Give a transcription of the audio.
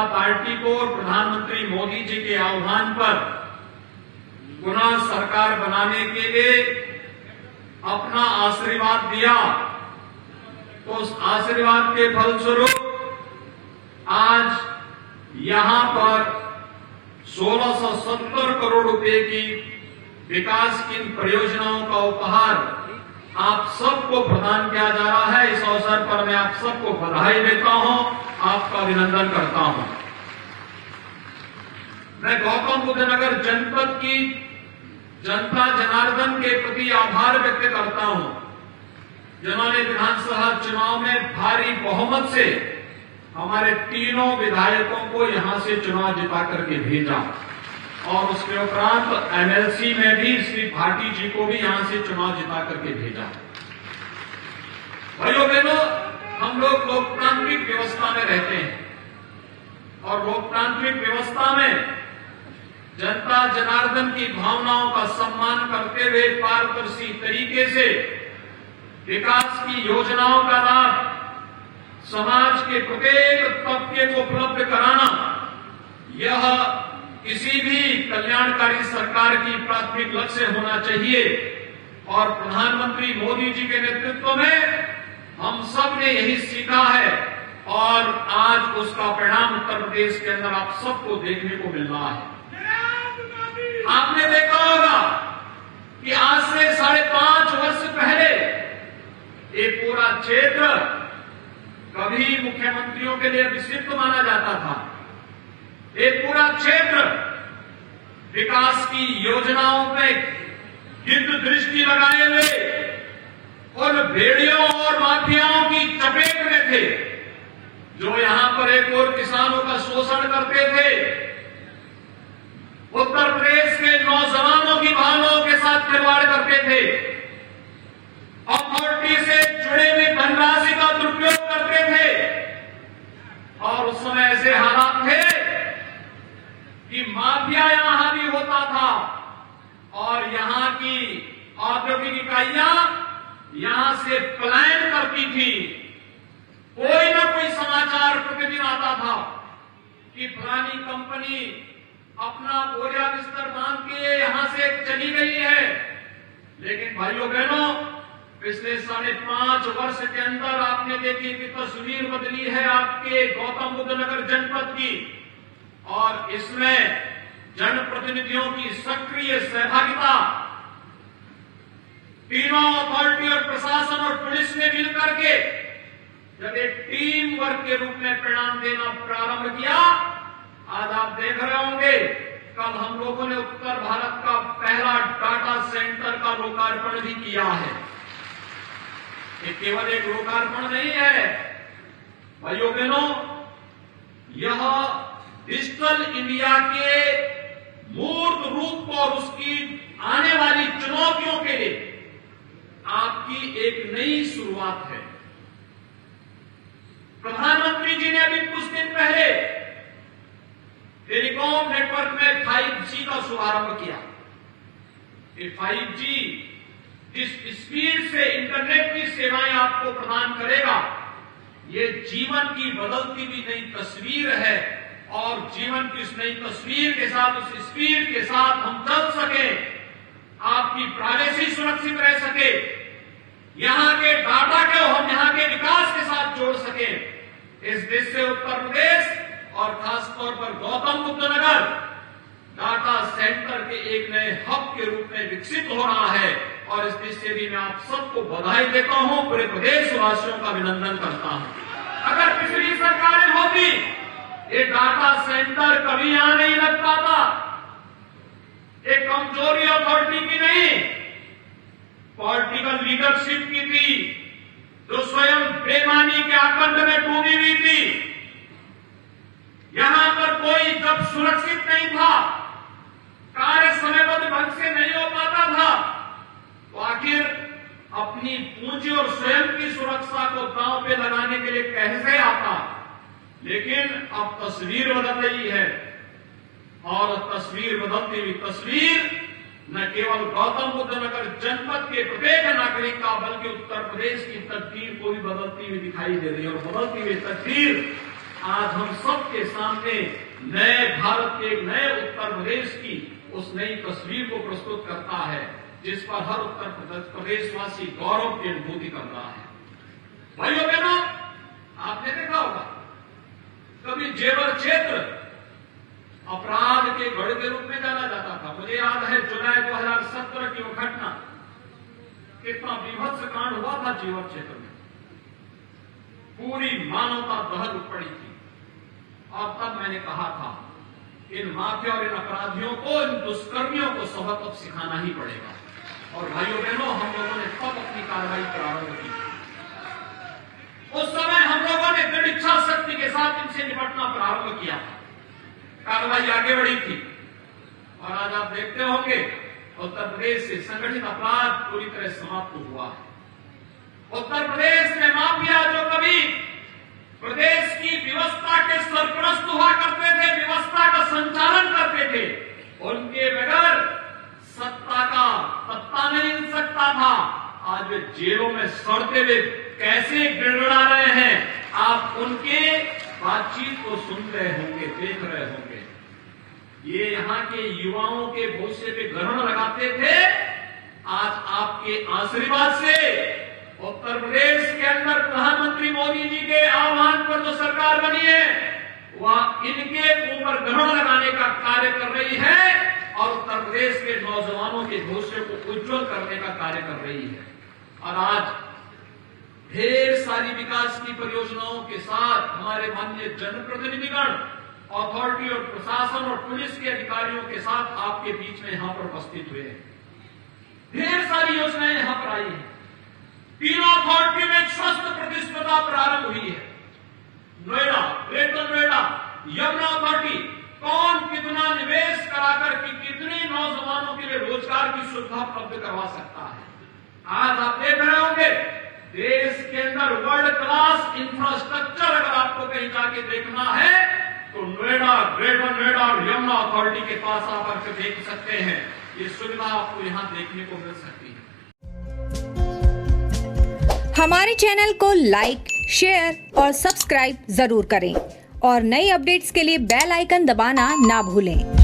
जनता party को और प्रधानमंत्री मोदी जी के आह्वान पर पुनः सरकार बनाने के लिए अपना आशीर्वाद दिया, तो उस आशीर्वाद के फलस्वरूप आज यहां पर 1670 करोड़ रुपए की विकास की परियोजनाओं का उपहार आप सबको प्रदान किया जा रहा है। इस अवसर पर मैं आप सबको बधाई देता हूं, आपका अभिनंदन करता हूं। मैं गौतम बुद्ध नगर जनपद की जनता जनार्दन के प्रति आभार व्यक्त करता हूं, जिन्होंने विधानसभा चुनाव में भारी बहुमत से हमारे तीनों विधायकों को यहां से चुनाव जिता करके भेजा और उसके उपरांत एमएलसी में भी श्री भाटी जी को भी यहां से चुनाव जिता करके भेजा। भाइयों बहनों, हम लोग लोकतांत्रिक व्यवस्था में रहते हैं और लोकतांत्रिक व्यवस्था में जनता जनार्दन की भावनाओं का सम्मान करते हुए पारदर्शी तरीके से विकास की योजनाओं का लाभ समाज के प्रत्येक तबके को उपलब्ध कराना, यह किसी भी कल्याणकारी सरकार की प्राथमिक लक्ष्य होना चाहिए। और प्रधानमंत्री मोदी जी के नेतृत्व में हम सब ने यही सीखा है और आज उसका परिणाम उत्तर प्रदेश के अंदर आप सबको देखने को मिल रहा है। आपने देखा होगा कि आज से 5.5 वर्ष पहले ये पूरा क्षेत्र कभी मुख्यमंत्रियों के लिए विक्षिप्त माना जाता था। ये पूरा क्षेत्र विकास की योजनाओं में गिद्ध दृष्टि लगाए हुए उन भेड़ियों और माफियाओं की चपेट में थे, जो यहां पर एक और किसानों का शोषण करते थे, उत्तर प्रदेश के नौजवानों की भावनाओं के साथ खिलवाड़ करते थे, अथॉरिटी से जुड़े हुई धनराशि का दुरुपयोग करते थे। और उस समय ऐसे हालात थे कि माफिया यहां हावी होता था और यहां की औद्योगिक इकाइयां यहां से पलायन करती थी। कोई न कोई समाचार प्रतिदिन आता था कि फलानी कंपनी अपना बोरिया बिस्तर बांध के यहां से चली गई है। लेकिन भाइयों बहनों, पिछले 5.5 वर्ष के अंदर आपने देखी कि तस्वीर बदली है आपके गौतम बुद्ध नगर जनपद की, और इसमें जनप्रतिनिधियों की सक्रिय सहभागिता, तीनों अथॉरिटी और प्रशासन और पुलिस ने मिलकर के जब एक टीम वर्क के रूप में परिणाम देना प्रारंभ किया। आज आप देख रहे होंगे, कल हम लोगों ने उत्तर भारत का पहला डाटा सेंटर का लोकार्पण भी किया है। ये केवल एक लोकार्पण नहीं है भाइयों बहनों, यह डिजिटल इंडिया के मूर्त रूप और उसकी आने वाली चुनौतियों के लिए आपकी एक नई शुरुआत है। प्रधानमंत्री जी ने अभी कुछ दिन पहले टेलीकॉम नेटवर्क में 5G का शुभारंभ किया। ये 5G जिस स्पीड से इंटरनेट की सेवाएं आपको प्रदान करेगा, ये जीवन की बदलती हुई नई तस्वीर है और जीवन की उस नई तस्वीर के साथ, उस स्पीड के साथ हम चल सके, आपकी प्राइवेसी सुरक्षित रह सके, यहां के डाटा को हम यहां के विकास के साथ जोड़ सके। इस देश से उत्तर प्रदेश और खासतौर पर गौतम बुद्ध नगर डाटा सेंटर के एक नए हब के रूप में विकसित हो रहा है और इस दृष्टि भी मैं आप सबको बधाई देता हूं, पूरे प्रदेशवासियों का अभिनंदन करता हूं। अगर पिछली सरकारें होती, ये डाटा सेंटर कभी यहां नहीं लग पाता। एक कमजोरी अथॉरिटी की नहीं, पॉलिटिकल लीडरशिप की थी, जो स्वयं बेईमानी के आकंड में डूबी हुई थी। यहां पर कोई जब सुरक्षित नहीं था, कार्य समयबद्ध ढंग से नहीं हो पाता था, तो आखिर अपनी पूंजी और स्वयं की सुरक्षा को दांव पे लगाने के लिए कैसे आता। लेकिन अब तस्वीर बदल रही है और तस्वीर बदलती हुई तस्वीर न केवल गौतम बुद्ध नगर जनपद के प्रत्येक नागरिक का, बल्कि उत्तर प्रदेश की तकदीर को भी बदलती हुई दिखाई दे रही है। और बदलती हुई तकदीर आज हम सबके सामने नए भारत के नए उत्तर प्रदेश की उस नई तस्वीर को प्रस्तुत करता है, जिस पर हर उत्तर प्रदेशवासी गौरव की अनुभूति कर रहा है। भाइयों बहनों, आपने देखा होगा कभी जेवर क्षेत्र अपराध के गढ़ के रूप में जाना जाता था। मुझे याद है जुलाई 2017 की वो घटना, कितना बीभत्स कांड हुआ था जेवर क्षेत्र में, पूरी मानवता दहल पड़ी थी। और तब मैंने कहा था इन माफिया और इन अपराधियों को, इन दुष्कर्मियों को सबक अब सिखाना ही पड़ेगा। और भाइयों बहनों, हम लोगों ने तब अपनी कार्रवाई प्रारंभ की। उस समय हम लोगों ने दृढ़ इच्छा शक्ति के साथ इनसे निपटना प्रारंभ किया, कार्रवाई आगे बढ़ी थी। और आज आप देखते होंगे उत्तर प्रदेश से संगठित अपराध पूरी तरह समाप्त हुआ है। उत्तर प्रदेश में माफिया जो कभी प्रदेश की व्यवस्था के सरपरस्त हुआ करते थे, व्यवस्था का संचालन करते थे, उनके बगैर सत्ता का पत्ता नहीं हिल सकता था। आज वे जेलों में सड़ते हुए कैसे गिड़गिड़ा रहे हैं, आप उनके बातचीत को सुन रहे होंगे, देख रहे होंगे। ये यहाँ के युवाओं के भविष्य पे ग्रहण लगाते थे। आज आपके आशीर्वाद से उत्तर प्रदेश के अंदर प्रधानमंत्री मोदी जी के आह्वान पर जो सरकार बनी है, वह इनके ऊपर ग्रहण लगाने का कार्य कर रही है और उत्तर प्रदेश के नौजवानों के भविष्य को उज्जवल करने का कार्य कर रही है। और आज ढेर सारी विकास की परियोजनाओं के साथ हमारे माननीय जनप्रतिनिधिगण, अथॉरिटी और प्रशासन और पुलिस के अधिकारियों के साथ आपके बीच में यहां पर उपस्थित हुए हैं। ढेर सारी योजनाएं यहां पर आई हैं। तीनों अथॉरिटी में एक स्वस्थ प्रतिस्पर्धा प्रारंभ हुई है। नोएडा, ग्रेटर नोएडा, यमुना अथॉरिटी, कौन कितना निवेश कराकर कि कितने नौजवानों के लिए रोजगार की सुविधा उपलब्ध करवा सकता है। आज आप देख रहे होंगे देश के अंदर वर्ल्ड क्लास इंफ्रास्ट्रक्चर अगर आपको कहीं जाके देखना है तो नोएडा, ग्रेटर नोएडा और यमुना अथॉरिटी के पास आप आकर देख सकते हैं। ये सुविधा आपको यहाँ देखने को मिल सकती है। हमारे चैनल को लाइक, शेयर और सब्सक्राइब जरूर करें और नई अपडेट्स के लिए बेल आइकन दबाना ना भूलें।